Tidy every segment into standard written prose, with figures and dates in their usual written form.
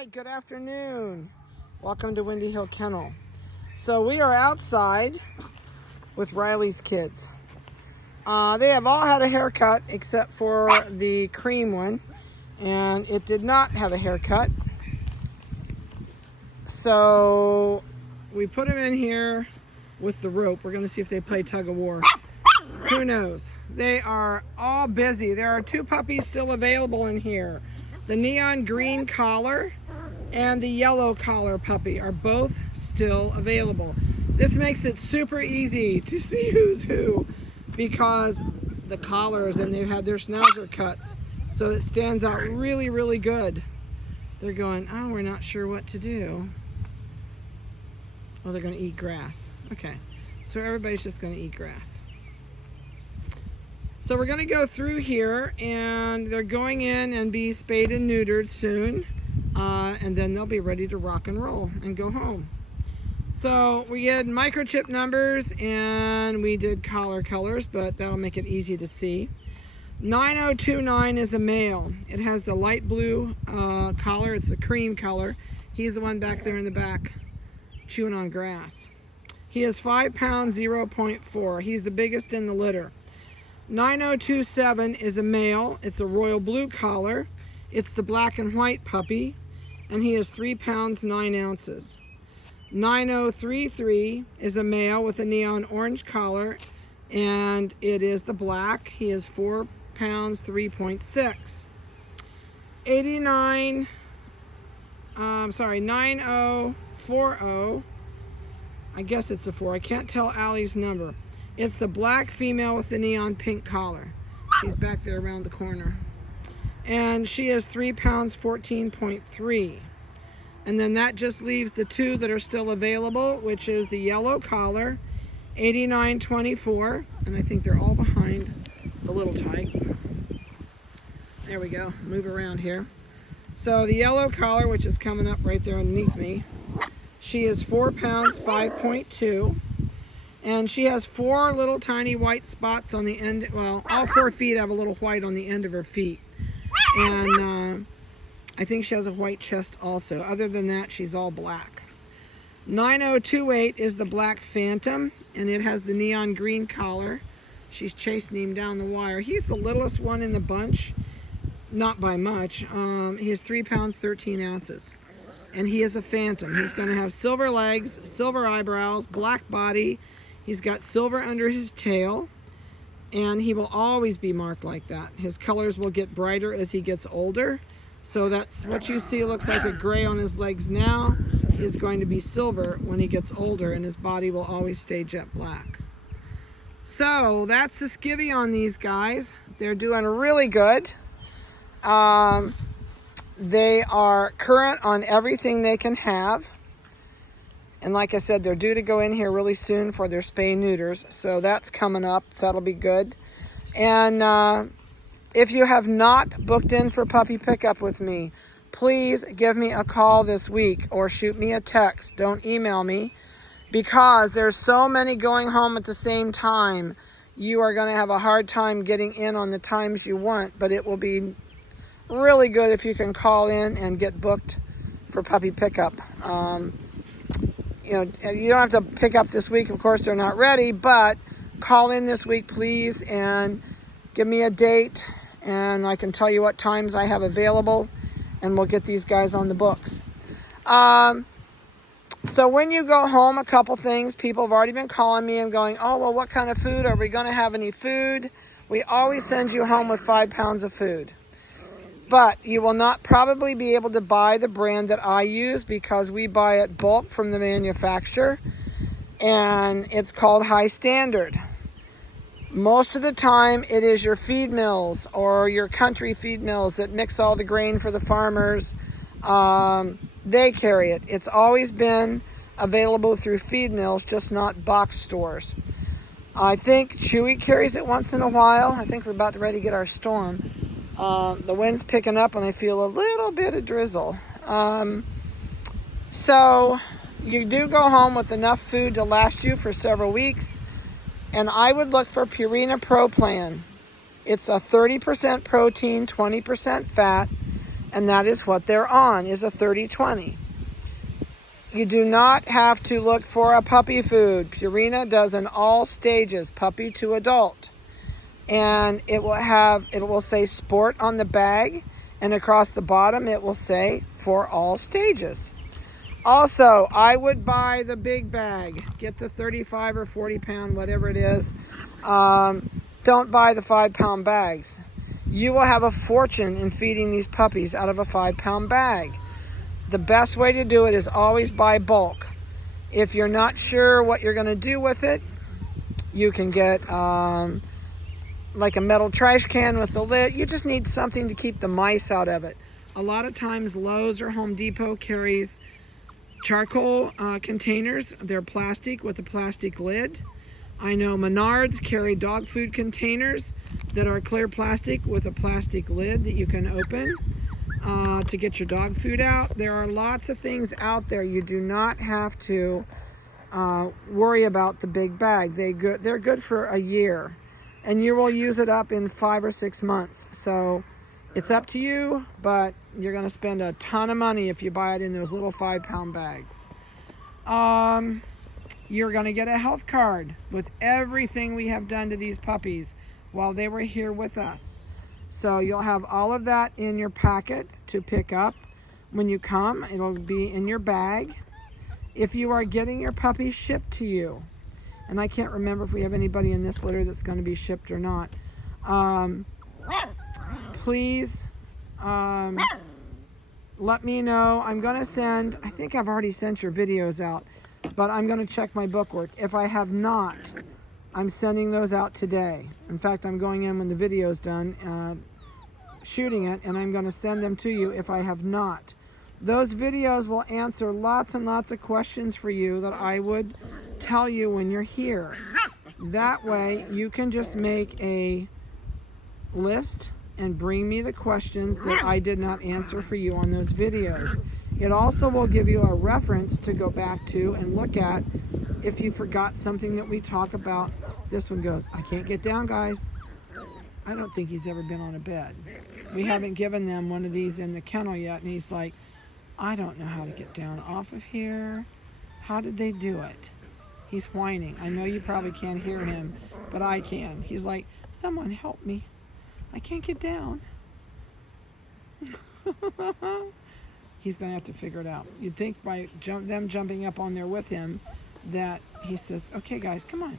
right, good afternoon. Welcome to Windy Hill Kennel. So we are outside with Riley's kids. They have all had a haircut except for the cream one, and it did not have a haircut. So we put them in here with the rope. We're going to see if they play tug of war. Who knows? They are all busy. There are 2 puppies still available in here. The neon green collar and the yellow collar puppy are both still available. This makes it super easy to see who's who because the collars, and they've had their Schnauzer cuts, so it stands out really, really good. They're going, oh, we're not sure what to do. Oh, they're going to eat grass. Okay, so everybody's just going to eat grass. So we're going to go through here, and they're going in and be spayed and neutered soon, and then they'll be ready to rock and roll and go home. So we had microchip numbers and we did collar colors, but that'll make it easy to see. 9029 is a male. It has the light blue collar. It's the cream color. He's the one back there in the back chewing on grass. He is 5 pounds, 0.4. He's the biggest in the litter. 9027 is a male. It's a royal blue collar. It's the black and white puppy, and he is 3 pounds, 9 ounces. 9033 is a male with a neon orange collar, and it is the black. He is 4 pounds, 3.6. 9040, I guess it's a 4. I can't tell Allie's number. It's the black female with the neon pink collar. She's back there around the corner. And she is 3 pounds, 14.3. And then that just leaves the 2 that are still available, which is the yellow collar, 8924. And I think they're all behind the little tyke. There we go. Move around here. So the yellow collar, which is coming up right there underneath me, she is 4 pounds, 5.2. And she has 4 little tiny white spots on the end. Well, all 4 feet have a little white on the end of her feet. And I think she has a white chest also. Other than that, she's all black. 9028 is the black phantom, and it has the neon green collar. She's chasing him down the wire. He's the littlest one in the bunch, not by much. He is 3 pounds, 13 ounces. And he is a phantom. He's going to have silver legs, silver eyebrows, black body. He's got silver under his tail, and he will always be marked like that. His colors will get brighter as he gets older. So that's what you see looks like a gray on his legs now is going to be silver when he gets older, and his body will always stay jet black. So that's the skivvy on these guys. They're doing really good. They are current on everything they can have. And like I said, they're due to go in here really soon for their spay neuters. So that's coming up. So that'll be good. And if you have not booked in for puppy pickup with me, please give me a call this week or shoot me a text. Don't email me, because there's so many going home at the same time. You are going to have a hard time getting in on the times you want, but it will be really good if you can call in and get booked for puppy pickup. You know, you don't have to pick up this week. Of course, they're not ready, but call in this week, please, and give me a date, and I can tell you what times I have available, and we'll get these guys on the books. So when you go home, a couple things. People have already been calling me and going, oh, well, what kind of food? Are we going to have any food? We always send you home with 5 pounds of food. But you will not probably be able to buy the brand that I use, because we buy it bulk from the manufacturer, and it's called High Standard. Most of the time it is your feed mills or your country feed mills that mix all the grain for the farmers. They carry it. It's always been available through feed mills, just not box stores. I think Chewy carries it once in a while. I think we're about ready to get our storm. The wind's picking up and I feel a little bit of drizzle. So you do go home with enough food to last you for several weeks. And I would look for Purina Pro Plan. It's a 30% protein, 20% fat. and that is what they're on, is a 30-20. You do not have to look for a puppy food. Purina does in all stages, puppy to adult. And it will say sport on the bag, and across the bottom it will say for all stages. Also, I would buy the big bag. Get the 35 or 40 pound, whatever it is. Don't buy the 5-pound bags. You will have a fortune in feeding these puppies out of a 5-pound bag. The best way to do it is always buy bulk. If you're not sure what you're going to do with it, you can get like a metal trash can with the lid. You just need something to keep the mice out of it. A lot of times Lowe's or Home Depot carries charcoal containers. They're plastic with a plastic lid. I know Menards carry dog food containers that are clear plastic with a plastic lid that you can open to get your dog food out. There are lots of things out there. You do not have to worry about the big bag. They're good for a year, and you will use it up in 5 or 6 months. So it's up to you, but you're going to spend a ton of money if you buy it in those little 5-pound bags. You're going to get a health card with everything we have done to these puppies while they were here with us. So you'll have all of that in your packet to pick up when you come. It'll be in your bag. If you are getting your puppy shipped to you, and I can't remember if we have anybody in this litter that's going to be shipped or not, please let me know. I'm going to send, I think I've already sent your videos out, but I'm going to check my bookwork. If I have not, I'm sending those out today. In fact, I'm going in when the video's done, shooting it, and I'm going to send them to you if I have not. Those videos will answer lots and lots of questions for you that I would tell you when you're here. That way, you can just make a list and bring me the questions that I did not answer for you on those videos. It also will give you a reference to go back to and look at if you forgot something that we talk about. This one goes, I can't get down, guys. I don't think he's ever been on a bed. We haven't given them one of these in the kennel yet, and he's like, I don't know how to get down off of here. How did they do it? He's whining. I know you probably can't hear him, but I can. He's like, someone help me. I can't get down. He's going to have to figure it out. You'd think by them jumping up on there with him that he says, okay, guys, come on.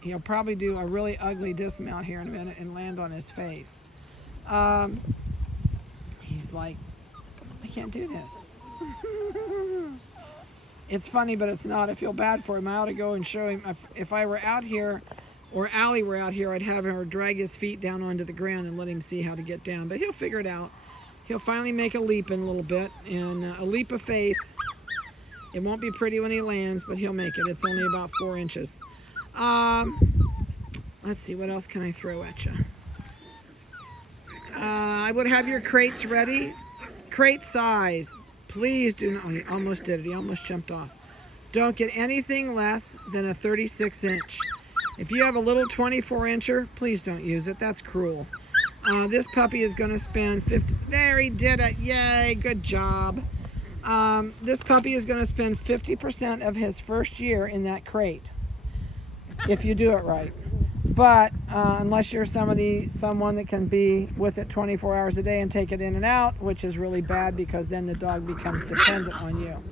He'll probably do a really ugly dismount here in a minute and land on his face. He's like, I can't do this. It's funny, but it's not. I feel bad for him. I ought to go and show him. If I were out here, or Allie were out here, I'd have her drag his feet down onto the ground and let him see how to get down. But he'll figure it out. He'll finally make a leap in a little bit, and a leap of faith. It won't be pretty when he lands, but he'll make it. It's only about 4 inches. Let's see, what else can I throw at you? I would have your crates ready. Crate size. Please do not, oh, he almost did it. He almost jumped off. Don't get anything less than a 36 inch. If you have a little 24 incher, please don't use it. That's cruel. This puppy is going to spend 50, there he did it. Yay, good job. This puppy is going to spend 50% of his first year in that crate, if you do it right. But unless you're someone that can be with it 24 hours a day and take it in and out, which is really bad because then the dog becomes dependent on you.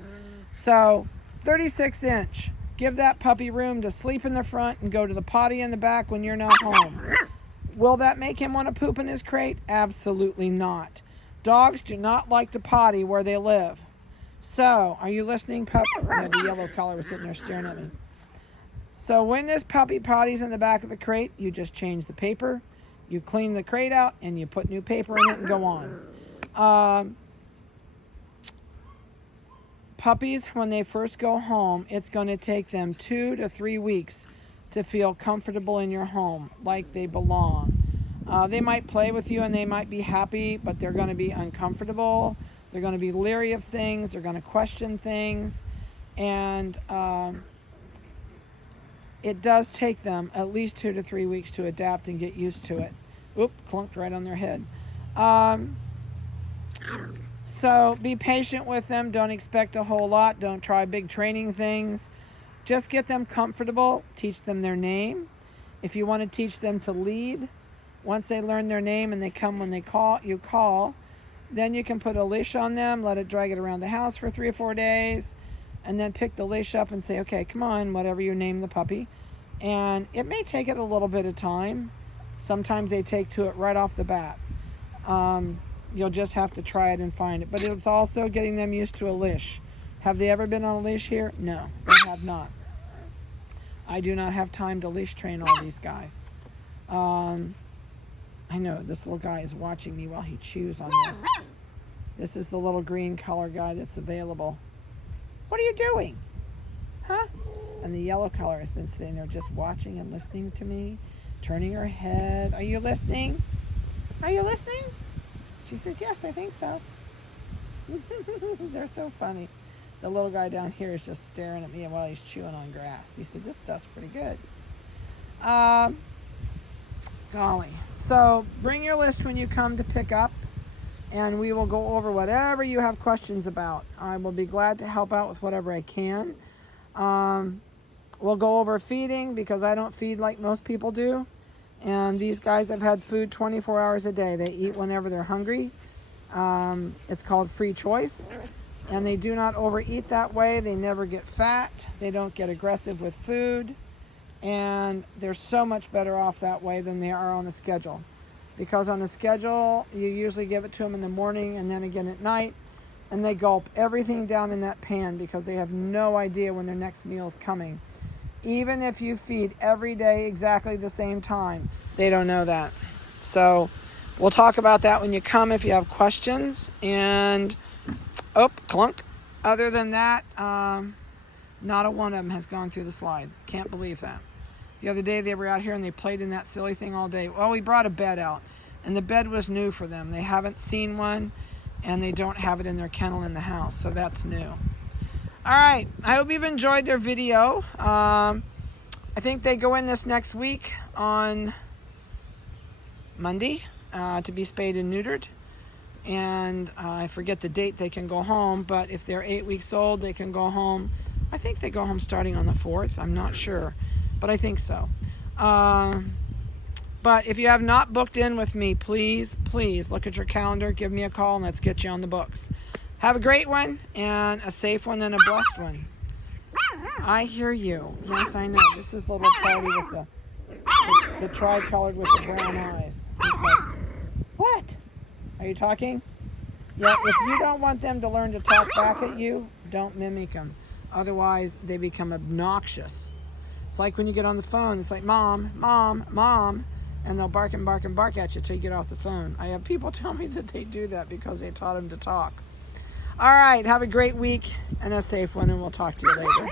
So 36 inch. Give that puppy room to sleep in the front and go to the potty in the back when you're not home. Will that make him want to poop in his crate? Absolutely not. Dogs do not like to potty where they live. So, are you listening, pup? Yeah, the yellow collar was sitting there staring at me. So when this puppy potties in the back of the crate, you just change the paper, you clean the crate out, and you put new paper in it and go on. Puppies, when they first go home, it's going to take them 2 to 3 weeks to feel comfortable in your home, like they belong. They might play with you and they might be happy, but they're going to be uncomfortable. They're going to be leery of things. They're going to question things. And it does take them at least 2 to 3 weeks to adapt and get used to it. Oop, clunked right on their head. So be patient with them. Don't expect a whole lot. Don't try big training things. Just get them comfortable. Teach them their name. If you want to teach them to lead, once they learn their name and they come when they call, then you can put a leash on them, let it drag it around the house for 3 or 4 days, and then pick the leash up and say, okay, come on, whatever you name the puppy. And it may take it a little bit of time. Sometimes they take to it right off the bat. You'll just have to try it and find it. But it's also getting them used to a leash. Have they ever been on a leash here? No, they have not. I do not have time to leash train all these guys. I know this little guy is watching me while he chews on this. This is the little green color guy that's available. What are you doing? Huh? And the yellow color has been sitting there just watching and listening to me, turning her head. Are you listening? Are you listening? She says, yes, I think so. They're so funny. The little guy down here is just staring at me while he's chewing on grass. He said, this stuff's pretty good. Golly. So bring your list when you come to pick up, and we will go over whatever you have questions about. I will be glad to help out with whatever I can. We'll go over feeding because I don't feed like most people do. And these guys have had food 24 hours a day. They eat whenever they're hungry. It's called free choice. And they do not overeat that way. They never get fat. They don't get aggressive with food. And they're so much better off that way than they are on a schedule. Because on a schedule, you usually give it to them in the morning and then again at night. And they gulp everything down in that pan because they have no idea when their next meal is coming. Even if you feed every day exactly the same time, they don't know that. So we'll talk about that when you come if you have questions. And, oh, clunk. Other than that, not a one of them has gone through the slide. Can't believe that. The other day they were out here and they played in that silly thing all day. Well, we brought a bed out, and the bed was new for them. They haven't seen one, and they don't have it in their kennel in the house, so that's new. All right, I hope you've enjoyed their video. I think they go in this next week on Monday to be spayed and neutered. And I forget the date they can go home, but if they're 8 weeks old, they can go home. I think they go home starting on the 4th. I'm not sure, but I think so. But if you have not booked in with me, please look at your calendar, give me a call, and let's get you on the books. Have a great one, and a safe one, and a blessed one. I hear you. Yes, I know. This is the little party with the tri-colored with the brown eyes. He's like, what? Are you talking? Yeah, if you don't want them to learn to talk back at you, don't mimic them. Otherwise, they become obnoxious. It's like when you get on the phone, it's like, Mom, Mom, Mom, and they'll bark and bark and bark at you till you get off the phone. I have people tell me that they do that because they taught them to talk. All right, have a great week and a safe one, and we'll talk to you later.